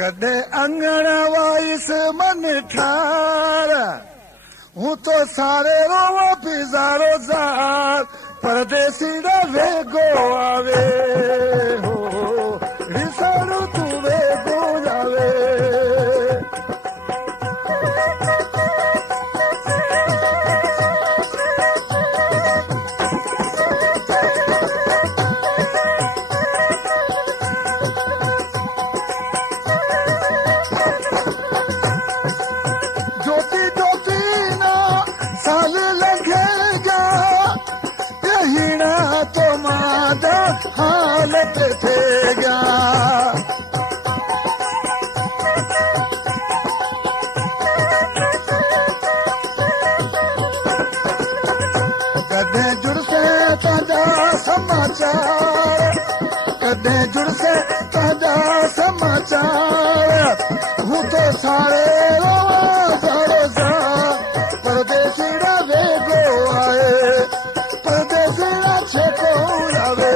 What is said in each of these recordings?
कदे अंगण वाइस मन ठार हूँ तो सारे रोवो पिज़ारो ज़ार परदेसी दा वेगो आवे हो रिसारू तू वेगो जावे साल लगेगा यही ना तो मादा हालत थेगा कदे जुड़से ताजा समाचार कदे जुड़से ताजा समाचार हूँ तो सारे परदेसीड़ा वेगो आए परदेसीड़ा छेको आवे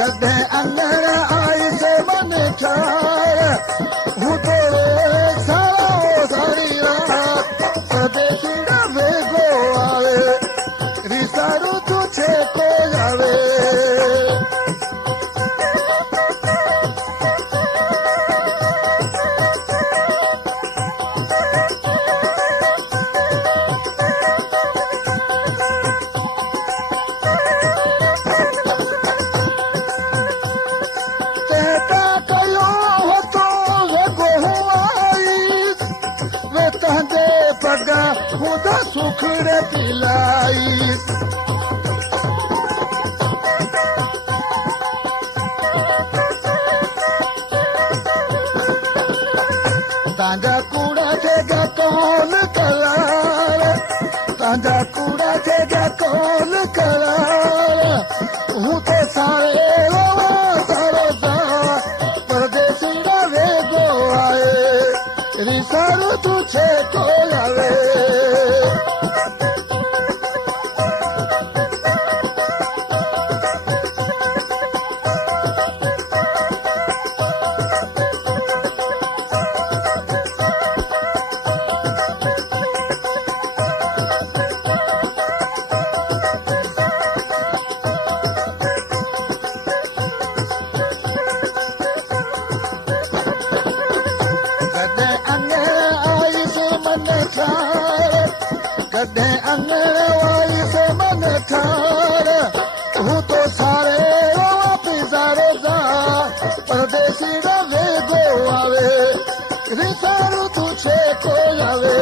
कदे अंदर आई से मन ठार हूँ तो सारा सारी रात परदेसीड़ा वेगो आवे रिसारू तू छेको जावे पगा खुदा सुखड़े पिलाई तांजा कूड़ा देगा कौन करार तांजा कूड़ा देगा कौन करार हूँ तो सारे सारो सा परदेसीड़ा वेगो आए रिसारू तू छेको आवे कदे अंगण वाई से मन ठार हूँ तो सारे पिज़ारो जा परदेसीड़ा वेगो आवे रिसारू तू छेको आवे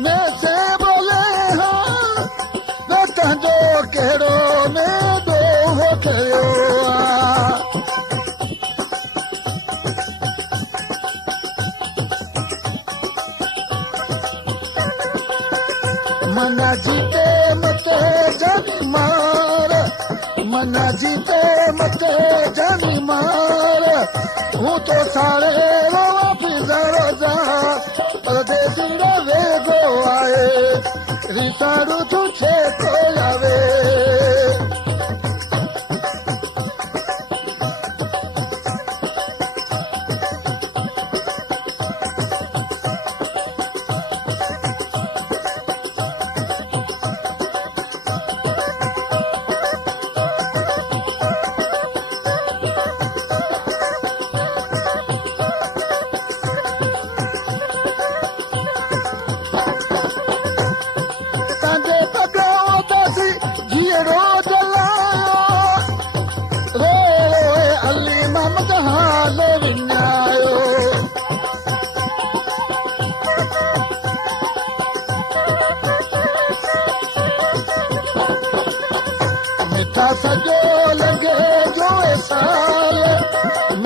मैं से बोले हाँ मैं तंजो केड़ो में दो हो कयो मना जीते मते जानी मार मना जीते मते जानी मार हूँ तो सारे रोवा पिज़ारो जा परदेसीड़ा वेगो आए रिसारू तू छेको आवे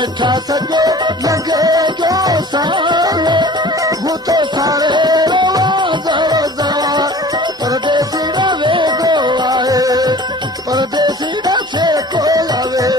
मिठा सॼो लॻे जो साल हू तो सारे परदेसी न वेगो आहे परदेसी न छेको लवे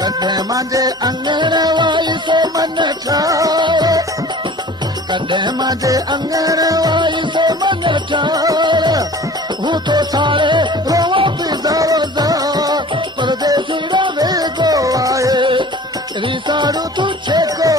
कॾहिं मुंहिंजे अंगण वाई सो मन ठाहे कॾहिं मुंहिंजे अंगण वाई सो मन ठाहे हू तो सारे रोवा पिज़ा परदेसी न वेगो आहे रीसाड़ू तूं छेको